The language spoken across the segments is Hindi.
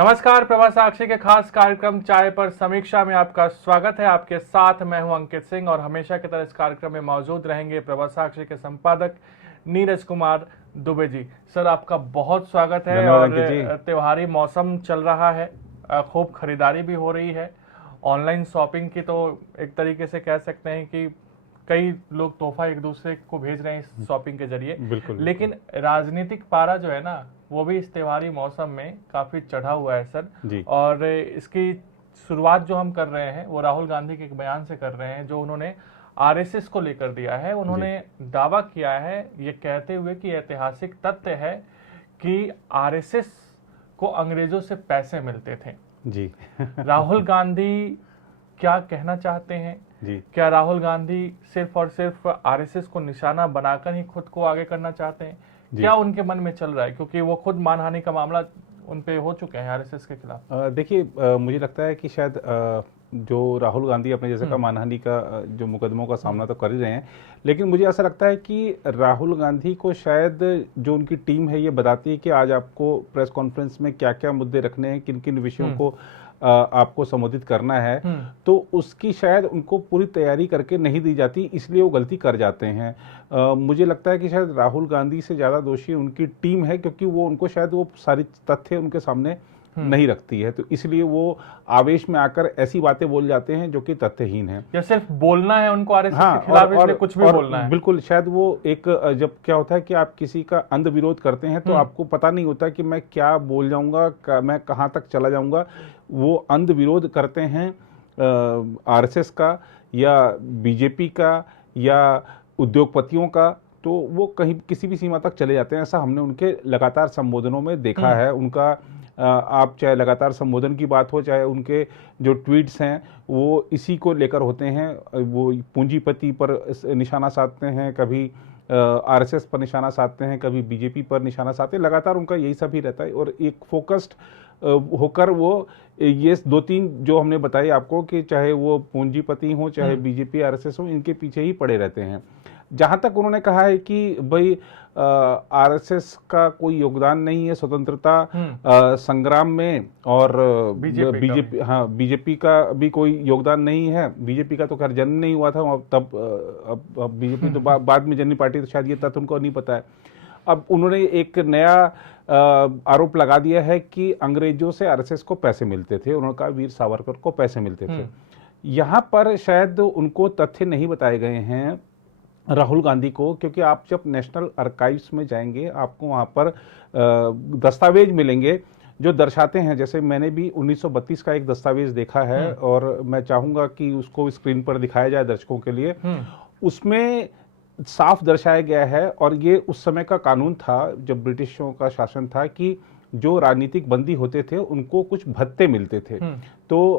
नमस्कार, प्रभा साक्षी के खास कार्यक्रम चाय पर समीक्षा में आपका स्वागत है। आपके साथ मैं हूं अंकित सिंह और हमेशा की तरह इस कार्यक्रम में मौजूद रहेंगे प्रभा साक्षी के संपादक नीरज कुमार दुबे जी। सर, आपका बहुत स्वागत है। और त्योहारी मौसम चल रहा है, खूब खरीदारी भी हो रही है। ऑनलाइन शॉपिंग की तो एक तरीके से कह सकते हैं कि कई लोग तोहफा एक दूसरे को भेज रहे हैं इस शॉपिंग के जरिए। लेकिन राजनीतिक पारा जो है ना, वो भी इस त्योहारी मौसम में काफी चढ़ा हुआ है सर जी। और इसकी शुरुआत जो हम कर रहे हैं वो राहुल गांधी के एक बयान से कर रहे हैं, जो उन्होंने आरएसएस को लेकर दिया है। उन्होंने दावा किया है ये कहते हुए कि ऐतिहासिक तथ्य है कि आरएसएस को अंग्रेजों से पैसे मिलते थे जी। राहुल गांधी क्या कहना चाहते हैं जी? क्या राहुल गांधी सिर्फ और सिर्फ आरएसएस को निशाना बनाकर ही खुद को आगे करना चाहते हैं? क्या उनके मन में चल रहा है, क्योंकि वो खुद मानहानि का मामला उन पे हो चुके हैं आरएसएस के खिलाफ? देखिए, मुझे लगता है कि शायद जो राहुल गांधी अपने जैसे का मानहानि का जो मुकदमों का सामना तो कर ही रहे हैं, लेकिन मुझे ऐसा लगता है कि राहुल गांधी को शायद जो उनकी टीम है ये बताती है कि आज आपको प्रेस कॉन्फ्रेंस में क्या क्या मुद्दे रखने हैं, किन किन विषयों को आपको संबोधित करना है, तो उसकी शायद उनको पूरी तैयारी करके नहीं दी जाती, इसलिए वो गलती कर जाते हैं। मुझे लगता है कि शायद राहुल गांधी से ज़्यादा दोषी उनकी टीम है, क्योंकि वो उनको शायद वो सारी तथ्य उनके सामने नहीं रखती है, तो इसलिए वो आवेश में आकर ऐसी बातें बोल जाते हैं जो कि तथ्यहीन है। या सिर्फ बोलना है उनको आरएसएस के खिलाफ, इसलिए कुछ भी बोलना है। बिल्कुल, शायद वो एक जब क्या होता है कि आप किसी का अंध विरोध करते हैं तो आपको पता नहीं होता कि मैं क्या बोल जाऊंगा, मैं कहां तक चला जाऊंगा। वो अंध विरोध करते हैं आरएसएस का या बीजेपी का या उद्योगपतियों का, तो वो कहीं किसी भी सीमा तक चले जाते हैं। ऐसा हमने उनके लगातार संबोधनों में देखा है। उनका आप चाहे लगातार संबोधन की बात हो, चाहे उनके जो ट्वीट्स हैं वो इसी को लेकर होते हैं। वो पूंजीपति पर निशाना साधते हैं, कभी आरएसएस पर निशाना साधते हैं, कभी बीजेपी पर निशाना साधते हैं। लगातार उनका यही सब ही रहता है और एक फोकस्ड होकर वो ये दो तीन जो हमने बताई आपको कि चाहे वो पूंजीपति हो, चाहे बीजेपी आरएसएस हो, इनके पीछे ही पड़े रहते हैं। जहां तक उन्होंने कहा है कि भाई आरएसएस का कोई योगदान नहीं है स्वतंत्रता संग्राम में, और बीजेपी का भी कोई योगदान नहीं है। बीजेपी का तो खैर जन्म नहीं हुआ था तब, अब बीजेपी तो बाद में जन्मी पार्टी, तो शायद ये तथ्य उनको नहीं पता है। अब उन्होंने एक नया आरोप लगा दिया है कि अंग्रेजों से आरएसएस को पैसे मिलते थे। उन्होंने कहा वीर सावरकर को पैसे मिलते थे। यहाँ पर शायद उनको तथ्य नहीं बताए गए हैं राहुल गांधी को, क्योंकि आप जब नेशनल आर्काइव्स में जाएंगे आपको वहाँ पर दस्तावेज मिलेंगे जो दर्शाते हैं। जैसे मैंने भी 1932 का एक दस्तावेज देखा है और मैं चाहूँगा कि उसको स्क्रीन पर दिखाया जाए दर्शकों के लिए। उसमें साफ दर्शाया गया है, और ये उस समय का कानून था जब ब्रिटिशों का शासन था, कि जो राजनीतिक बंदी होते थे उनको कुछ भत्ते मिलते थे। तो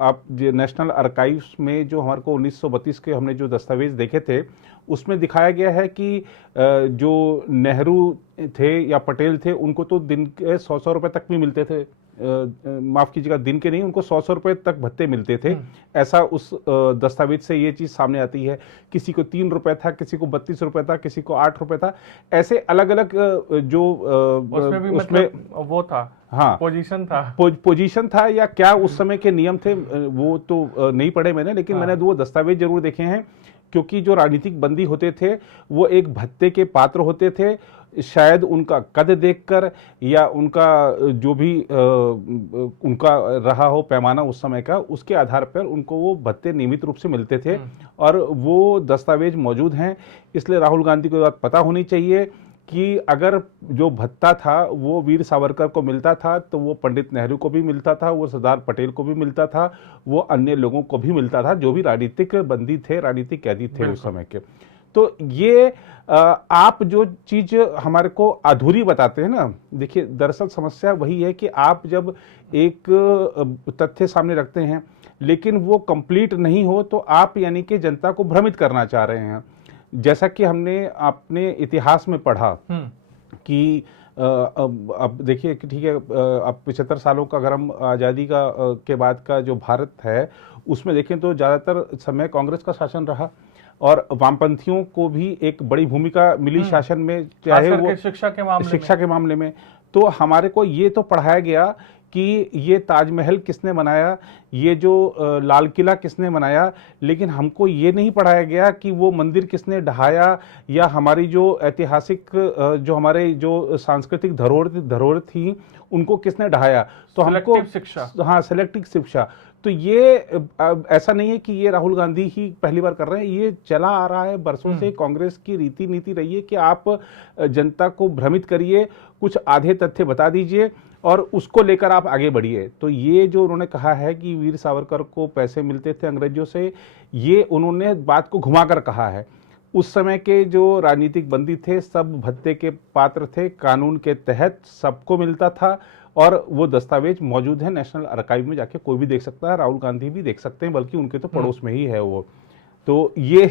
आप नेशनल आर्काइव्स में जो हमारे को 1932 के हमने जो दस्तावेज देखे थे उसमें दिखाया गया है कि जो नेहरू थे या पटेल थे उनको तो दिन के 100 रुपए तक भी मिलते थे। माफ कीजिएगा, दिन के नहीं, उनको 100 रुपए तक भत्ते मिलते थे। ऐसा उस दस्तावेज से ये चीज सामने आती है। किसी को 3 रुपए था, किसी को 32 रुपए था, किसी को 8 रुपए था। ऐसे अलग अलग जो उसमें भी मतलब वो था, हाँ, पोजीशन था या क्या उस समय के नियम थे वो तो नहीं पढ़े मैंने, लेकिन मैंने वो दस्तावेज जरूर देखे हैं। क्योंकि जो राजनीतिक बंदी होते थे वो एक भत्ते के पात्र होते थे। शायद उनका कद देखकर या उनका जो भी उनका रहा हो पैमाना उस समय का, उसके आधार पर उनको वो भत्ते नियमित रूप से मिलते थे और वो दस्तावेज मौजूद हैं। इसलिए राहुल गांधी को बात पता होनी चाहिए कि अगर जो भत्ता था वो वीर सावरकर को मिलता था तो वो पंडित नेहरू को भी मिलता था, वो सरदार पटेल को भी मिलता था, वो अन्य लोगों को भी मिलता था जो भी राजनीतिक बंदी थे, राजनीतिक कैदी थे उस समय के। तो ये आप जो चीज हमारे को अधूरी बताते हैं ना, देखिए दरअसल समस्या वही है कि आप जब एक तथ्य सामने रखते हैं लेकिन वो कंप्लीट नहीं हो तो आप यानी कि जनता को भ्रमित करना चाह रहे हैं। जैसा कि हमने अपने इतिहास में पढ़ा कि अब देखिए कि ठीक है, अब 75 सालों का अगर हम आज़ादी का के बाद का जो भारत है उसमें देखें तो ज़्यादातर समय कांग्रेस का शासन रहा और वामपंथियों को भी एक बड़ी भूमिका मिली शासन में, चाहे वो शिक्षा के मामले में। तो हमारे को ये तो पढ़ाया गया कि ये ताजमहल किसने बनाया, ये जो लाल किला किसने बनाया, लेकिन हमको ये नहीं पढ़ाया गया कि वो मंदिर किसने ढहाया, या हमारी जो ऐतिहासिक जो हमारे जो सांस्कृतिक धरोहर थी उनको किसने ढहाया। तो हमको शिक्षा, हाँ, सेलेक्टिव शिक्षा। तो ये ऐसा नहीं है कि ये राहुल गांधी ही पहली बार कर रहे हैं, ये चला आ रहा है बरसों से। कांग्रेस की रीति नीति रही है कि आप जनता को भ्रमित करिए, कुछ आधे तथ्य बता दीजिए और उसको लेकर आप आगे बढ़िए। तो ये जो उन्होंने कहा है कि वीर सावरकर को पैसे मिलते थे अंग्रेजों से, ये उन्होंने बात को घुमाकर कहा है। उस समय के जो राजनीतिक बंदी थे सब भत्ते के पात्र थे, कानून के तहत सबको मिलता था, और वो दस्तावेज मौजूद है नेशनल आर्काइव में, जाके कोई भी देख सकता है, राहुल गांधी भी देख सकते हैं, बल्कि उनके तो पड़ोस में ही है वो। तो ये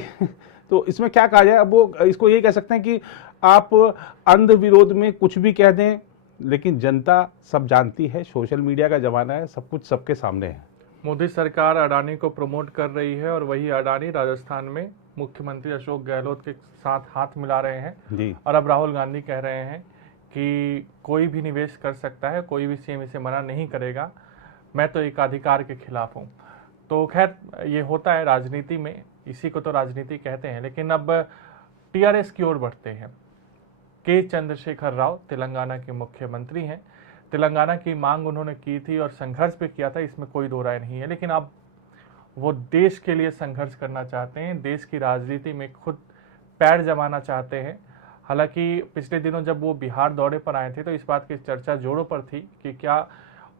तो इसमें क्या कहा जाए, अब वो इसको ये कह सकते हैं कि आप अंध विरोध में कुछ भी कह दें, लेकिन जनता सब जानती है, सोशल मीडिया का जमाना है, सब कुछ सबके सामने है। मोदी सरकार अडानी को प्रमोट कर रही है और वही अडानी राजस्थान में मुख्यमंत्री अशोक गहलोत के साथ हाथ मिला रहे हैं जी। और अब राहुल गांधी कह रहे हैं कि कोई भी निवेश कर सकता है, कोई भी सीएम इसे मना नहीं करेगा, मैं तो एकाधिकार के खिलाफ हूँ। तो खैर ये होता है राजनीति में, इसी को तो राजनीति कहते हैं। लेकिन अब टीआरएस की ओर बढ़ते हैं। के चंद्रशेखर राव तेलंगाना के मुख्यमंत्री हैं। तेलंगाना की मांग उन्होंने की थी और संघर्ष भी किया था, इसमें कोई दो राय नहीं है। लेकिन अब वो देश के लिए संघर्ष करना चाहते हैं, देश की राजनीति में खुद पैर जमाना चाहते हैं। हालांकि पिछले दिनों जब वो बिहार दौरे पर आए थे तो इस बात की चर्चा जोरों पर थी कि क्या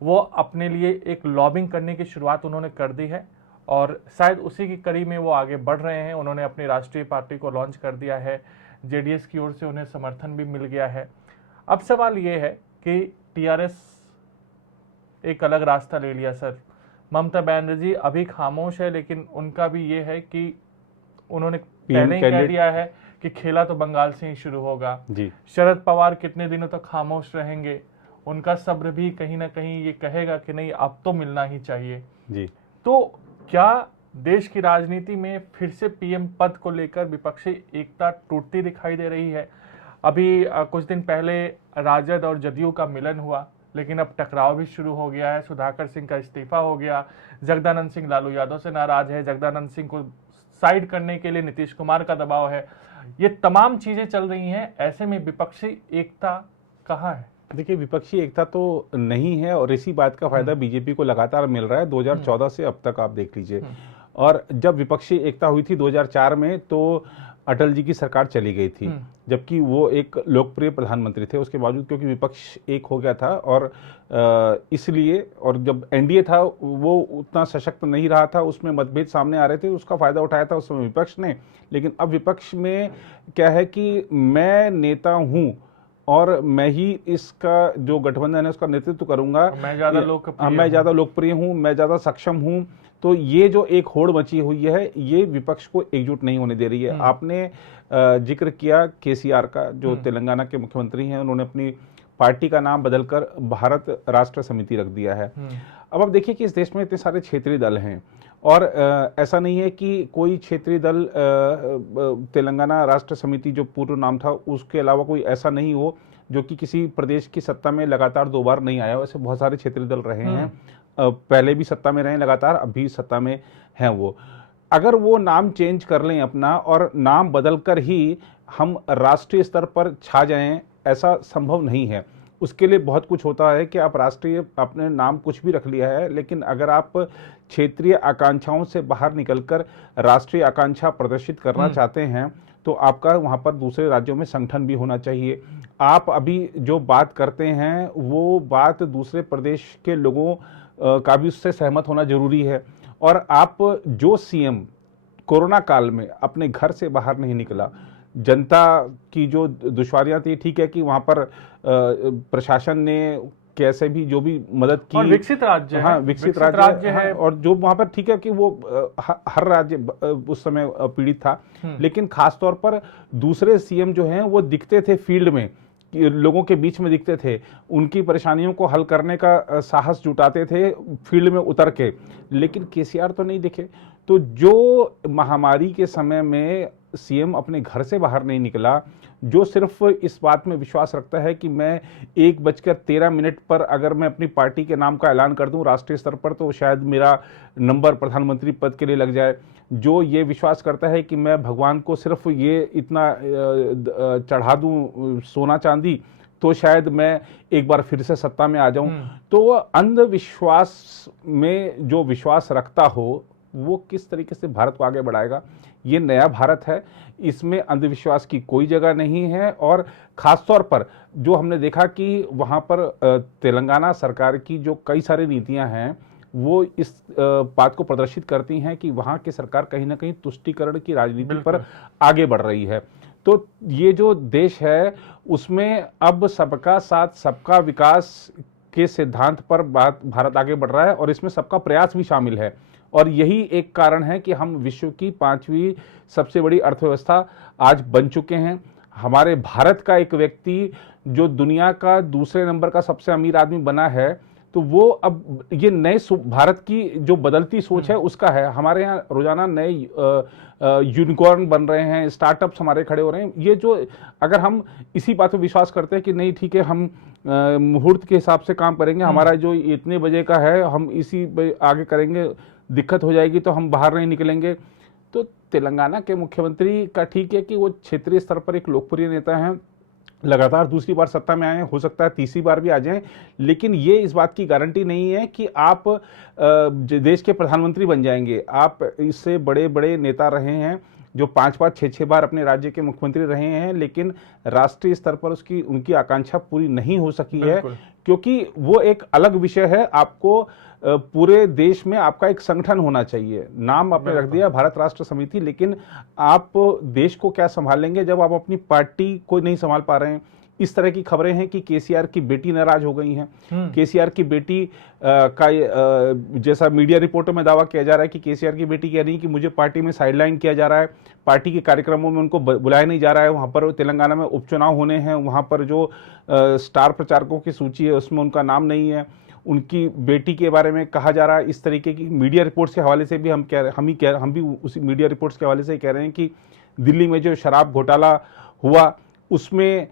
वो अपने लिए एक लॉबिंग करने की शुरुआत उन्होंने कर दी है, और शायद उसी की कड़ी में वो आगे बढ़ रहे हैं। उन्होंने अपनी राष्ट्रीय पार्टी को लॉन्च कर दिया है, जेडीएस की ओर से उन्हें समर्थन भी मिल गया है। अब सवाल ये है कि टीआरएस एक अलग रास्ता ले लिया सर। ममता बनर्जी अभी खामोश है, लेकिन उनका भी ये है कि उन्होंने पहले ही कह दिया है कि खेला तो बंगाल से ही शुरू होगा जी। शरद पवार कितने दिनों तक खामोश रहेंगे, उनका सब्र भी कहीं ना कहीं ये कहेगा कि नहीं अब तो मिलना ही चाहिए जी। तो क्या देश की राजनीति में फिर से पीएम पद को लेकर विपक्षी एकता टूटती दिखाई दे रही है? अभी कुछ दिन पहले राजद और जदयू का मिलन हुआ, लेकिन अब टकराव भी शुरू हो गया है। सुधाकर सिंह का इस्तीफा हो गया, जगदानंद सिंह लालू यादव से नाराज है, जगदानंद सिंह को साइड करने के लिए नीतीश कुमार का दबाव है। ये तमाम चीजें चल रही हैं, ऐसे में विपक्षी एकता कहाँ है? देखिए, विपक्षी एकता तो नहीं है, और इसी बात का फायदा बीजेपी को लगातार मिल रहा है 2014 से अब तक, आप देख लीजिए। और जब विपक्षी एकता हुई थी 2004 में तो अटल जी की सरकार चली गई थी, जबकि वो एक लोकप्रिय प्रधानमंत्री थे। उसके बावजूद क्योंकि विपक्ष एक हो गया था और इसलिए, और जब एनडीए था वो उतना सशक्त नहीं रहा था, उसमें मतभेद सामने आ रहे थे, उसका फायदा उठाया था उस समय विपक्ष ने। लेकिन अब विपक्ष में क्या है कि मैं नेता हूं और मैं ही इसका जो गठबंधन है उसका नेतृत्व करूंगा, मैं ज्यादा लोकप्रिय हूं, मैं ज्यादा सक्षम हूं। तो ये जो एक होड़ मची हुई है, ये विपक्ष को एकजुट नहीं होने दे रही है। आपने जिक्र किया केसीआर का, जो तेलंगाना के मुख्यमंत्री हैं, उन्होंने अपनी पार्टी का नाम बदलकर भारत राष्ट्र समिति रख दिया है। अब आप देखिए कि इस देश में इतने सारे क्षेत्रीय दल हैं, और ऐसा नहीं है कि कोई क्षेत्रीय दल तेलंगाना राष्ट्र समिति जो पूर्व नाम था उसके अलावा कोई ऐसा नहीं हो जो कि किसी प्रदेश की सत्ता में लगातार 2 बार नहीं आया। वैसे बहुत सारे क्षेत्रीय दल रहे हैं, पहले भी सत्ता में रहे लगातार, अब भी सत्ता में हैं वो। अगर वो नाम चेंज कर लें अपना, और नाम बदलकर ही हम राष्ट्रीय स्तर पर छा जाएं, ऐसा संभव नहीं है। उसके लिए बहुत कुछ होता है कि आप राष्ट्रीय, आपने नाम कुछ भी रख लिया है, लेकिन अगर आप क्षेत्रीय आकांक्षाओं से बाहर निकलकर राष्ट्रीय आकांक्षा प्रदर्शित करना चाहते हैं तो आपका वहाँ पर दूसरे राज्यों में संगठन भी होना चाहिए। आप अभी जो बात करते हैं वो बात दूसरे प्रदेश के लोगों का भी उससे सहमत होना जरूरी है। और आप जो सीएम कोरोना काल में अपने घर से बाहर नहीं निकला, जनता की जो दुश्वारियां थी, ठीक है कि वहां पर प्रशासन ने कैसे भी जो भी मदद की, और विकसित राज्य है, विकसित राज्य है, और जो वहां पर ठीक है कि वो हर राज्य उस समय पीड़ित था, लेकिन खासतौर पर दूसरे सीएम जो हैं वो दिखते थे फील्ड में, लोगों के बीच में दिखते थे, उनकी परेशानियों को हल करने का साहस जुटाते थे फील्ड में उतर के। लेकिन केसीआर तो नहीं दिखे। तो जो महामारी के समय में सीएम अपने घर से बाहर नहीं निकला, जो सिर्फ इस बात में विश्वास रखता है कि मैं 1:13 पर अगर मैं अपनी पार्टी के नाम का ऐलान कर दूं राष्ट्रीय स्तर पर तो शायद मेरा नंबर प्रधानमंत्री पद के लिए लग जाए, जो ये विश्वास करता है कि मैं भगवान को सिर्फ ये इतना चढ़ा दूं सोना चांदी तो शायद मैं एक बार फिर से सत्ता में आ जाऊं, तो अंधविश्वास में जो विश्वास रखता हो वो किस तरीके से भारत को आगे बढ़ाएगा। ये नया भारत है, इसमें अंधविश्वास की कोई जगह नहीं है। और खासतौर पर जो हमने देखा कि वहाँ पर तेलंगाना सरकार की जो कई सारी नीतियां हैं वो इस बात को प्रदर्शित करती हैं कि वहाँ की सरकार कहीं ना कहीं तुष्टीकरण की राजनीति पर आगे बढ़ रही है। तो ये जो देश है उसमें अब सबका साथ सबका विकास के सिद्धांत पर भारत आगे बढ़ रहा है और इसमें सबका प्रयास भी शामिल है। और यही एक कारण है कि हम विश्व की 5वीं सबसे बड़ी अर्थव्यवस्था आज बन चुके हैं। हमारे भारत का एक व्यक्ति जो दुनिया का दूसरे नंबर का सबसे अमीर आदमी बना है, तो वो अब ये नए भारत की जो बदलती सोच है उसका है। हमारे यहाँ रोजाना नए यूनिकॉर्न बन रहे हैं, स्टार्टअप्स हमारे खड़े हो रहे हैं। ये जो अगर हम इसी बात पर विश्वास करते हैं कि नहीं ठीक है हम मुहूर्त के हिसाब से काम करेंगे, हमारा जो इतने बजे का है हम इसी आगे करेंगे, दिक्कत हो जाएगी तो हम बाहर नहीं निकलेंगे। तो तेलंगाना के मुख्यमंत्री का ठीक है कि वो क्षेत्रीय स्तर पर एक लोकप्रिय नेता हैं, लगातार दूसरी बार सत्ता में आए हैं, हो सकता है तीसरी बार भी आ जाएं, लेकिन ये इस बात की गारंटी नहीं है कि आप देश के प्रधानमंत्री बन जाएंगे। आप इससे बड़े बड़े नेता रहे हैं जो 5-5, 6-6 बार अपने राज्य के मुख्यमंत्री रहे हैं, लेकिन राष्ट्रीय स्तर पर उनकी आकांक्षा पूरी नहीं हो सकी है, क्योंकि वो एक अलग विषय है। आपको पूरे देश में आपका एक संगठन होना चाहिए। नाम आपने रख दिया भारत राष्ट्र समिति, लेकिन आप देश को क्या संभालेंगे जब आप अपनी पार्टी को नहीं संभाल पा रहे हैं। इस तरह की खबरें हैं कि केसीआर की बेटी नाराज हो गई हैं। केसीआर की बेटी का जैसा मीडिया रिपोर्टों में दावा किया जा रहा है कि केसीआर की बेटी कह रही है कि मुझे पार्टी में साइडलाइन किया जा रहा है, पार्टी के कार्यक्रमों में उनको बुलाया नहीं जा रहा है। वहाँ पर तेलंगाना में उपचुनाव होने हैं, वहाँ पर जो स्टार प्रचारकों की सूची है उसमें उनका नाम नहीं है। उनकी बेटी के बारे में कहा जा रहा है, इस तरीके की मीडिया रिपोर्ट्स के हवाले से भी हम भी उसी मीडिया रिपोर्ट्स के हवाले से कह रहे हैं कि दिल्ली में जो शराब घोटाला हुआ उसमें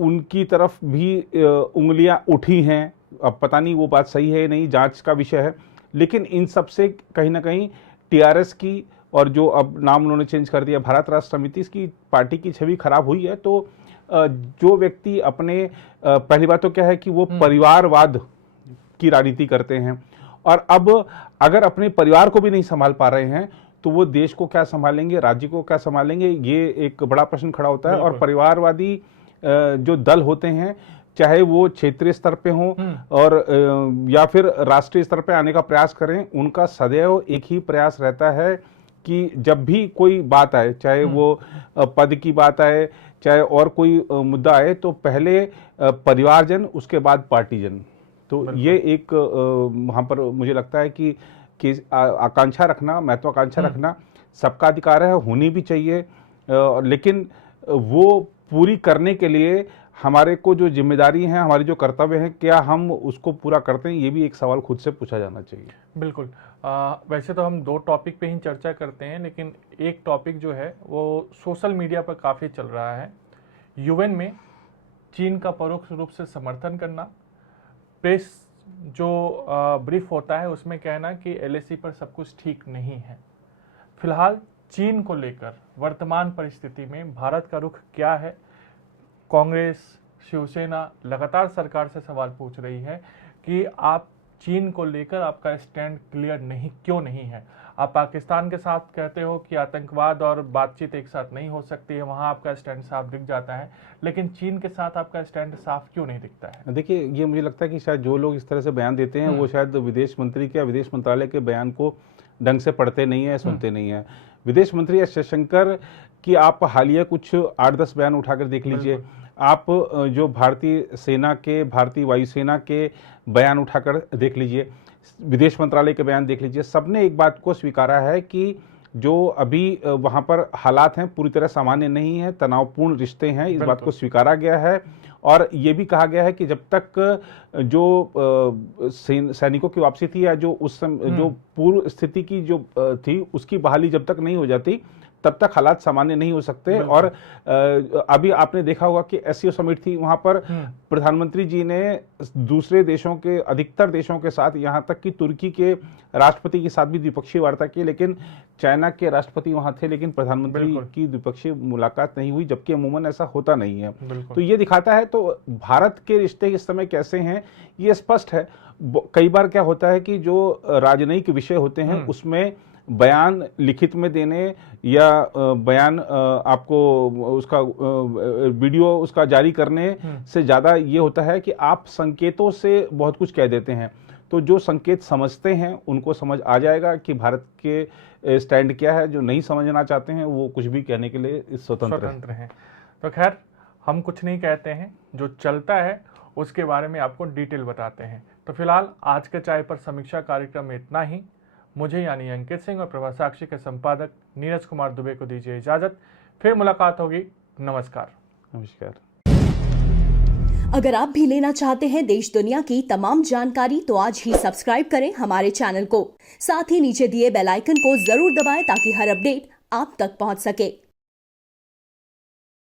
उनकी तरफ भी उंगलियां उठी हैं। अब पता नहीं वो बात सही है नहीं, जांच का विषय है। लेकिन इन सब से कहीं ना कहीं टीआरएस की और जो अब नाम उन्होंने चेंज कर दिया भारत राष्ट्र समिति, इसकी पार्टी की छवि खराब हुई है। तो जो व्यक्ति अपने पहली बात तो क्या है कि वो परिवारवाद की राजनीति करते हैं और अब अगर अपने परिवार को भी नहीं संभाल पा रहे हैं तो वो देश को क्या संभालेंगे, राज्य को क्या संभालेंगे, ये एक बड़ा प्रश्न खड़ा होता है। और परिवारवादी जो दल होते हैं, चाहे वो क्षेत्रीय स्तर पे हों और या फिर राष्ट्रीय स्तर पे आने का प्रयास करें, उनका सदैव एक ही प्रयास रहता है कि जब भी कोई बात आए, चाहे वो पद की बात आए, चाहे और कोई मुद्दा आए, तो पहले परिवारजन उसके बाद पार्टीजन। तो ये एक वहाँ पर मुझे लगता है कि आकांक्षा रखना, महत्वाकांक्षा रखना सबका अधिकार है, होनी भी चाहिए, लेकिन वो पूरी करने के लिए हमारे को जो जिम्मेदारी है, हमारी जो कर्तव्य है, क्या हम उसको पूरा करते हैं, ये भी एक सवाल खुद से पूछा जाना चाहिए। बिल्कुल। वैसे तो हम 2 टॉपिक पे ही चर्चा करते हैं, लेकिन एक टॉपिक जो है वो सोशल मीडिया पर काफ़ी चल रहा है। यूएन में चीन का परोक्ष रूप से समर्थन करना, प्रेस जो ब्रीफ होता है उसमें कहना कि एलएसी पर सब कुछ ठीक नहीं है। फिलहाल चीन को लेकर वर्तमान परिस्थिति में भारत का रुख क्या है? कांग्रेस, शिवसेना लगातार सरकार से सवाल पूछ रही है कि आप चीन को लेकर आपका स्टैंड क्लियर क्यों नहीं है। आप पाकिस्तान के साथ कहते हो कि आतंकवाद और बातचीत एक साथ नहीं हो सकती है, वहां आपका स्टैंड साफ दिख जाता है, लेकिन चीन के साथ आपका स्टैंड साफ क्यों नहीं दिखता है? देखिए, ये मुझे लगता है कि शायद जो लोग इस तरह से बयान देते हैं वो शायद विदेश मंत्री के या विदेश मंत्रालय के बयान को ढंग से पढ़ते नहीं है, सुनते नहीं है। विदेश मंत्री एस जयशंकर की आप हालिया कुछ 8-10 बयान उठाकर देख लीजिए, आप जो भारतीय सेना के, भारतीय वायुसेना के बयान उठाकर देख लीजिए, विदेश मंत्रालय के बयान देख लीजिए, सबने एक बात को स्वीकारा है कि जो अभी वहाँ पर हालात हैं पूरी तरह सामान्य नहीं है, तनावपूर्ण रिश्ते हैं, इस बात को स्वीकारा गया है। और ये भी कहा गया है कि जब तक जो सैनिकों की वापसी थी या जो उस समय जो पूर्व स्थिति की जो थी उसकी बहाली जब तक नहीं हो जाती, तब तक हालात सामान्य नहीं हो सकते। और अभी आपने देखा होगा कि एससीओ समिट थी, वहां पर प्रधानमंत्री जी ने दूसरे देशों के, अधिकतर देशों के साथ, यहां तक कि तुर्की के राष्ट्रपति के साथ भी द्विपक्षीय वार्ता की, लेकिन चाइना के राष्ट्रपति वहां थे लेकिन प्रधानमंत्री की द्विपक्षीय मुलाकात नहीं हुई, जबकि अमूमन ऐसा होता नहीं है। तो ये दिखाता है, तो भारत के रिश्ते इस समय कैसे हैं ये स्पष्ट है। कई बार क्या होता है कि जो राजनयिक विषय होते हैं उसमें बयान लिखित में देने या बयान आपको उसका वीडियो उसका जारी करने से ज़्यादा ये होता है कि आप संकेतों से बहुत कुछ कह देते हैं। तो जो संकेत समझते हैं उनको समझ आ जाएगा कि भारत के स्टैंड क्या है, जो नहीं समझना चाहते हैं वो कुछ भी कहने के लिए स्वतंत्र हैं। तो खैर, हम कुछ नहीं कहते हैं, जो चलता है उसके बारे में आपको डिटेल बताते हैं। तो फिलहाल आज के चाय पर समीक्षा कार्यक्रम में इतना ही। मुझे यानी अंकित सिंह और प्रभा साक्षी के संपादक नीरज कुमार दुबे को दीजिए इजाजत। फिर मुलाकात होगी। नमस्कार। नमस्कार। अगर आप भी लेना चाहते हैं देश दुनिया की तमाम जानकारी तो आज ही सब्सक्राइब करें हमारे चैनल को। साथ ही नीचे दिए बेल आइकन को जरूर दबाएं ताकि हर अपडेट आप तक पहुंच सके।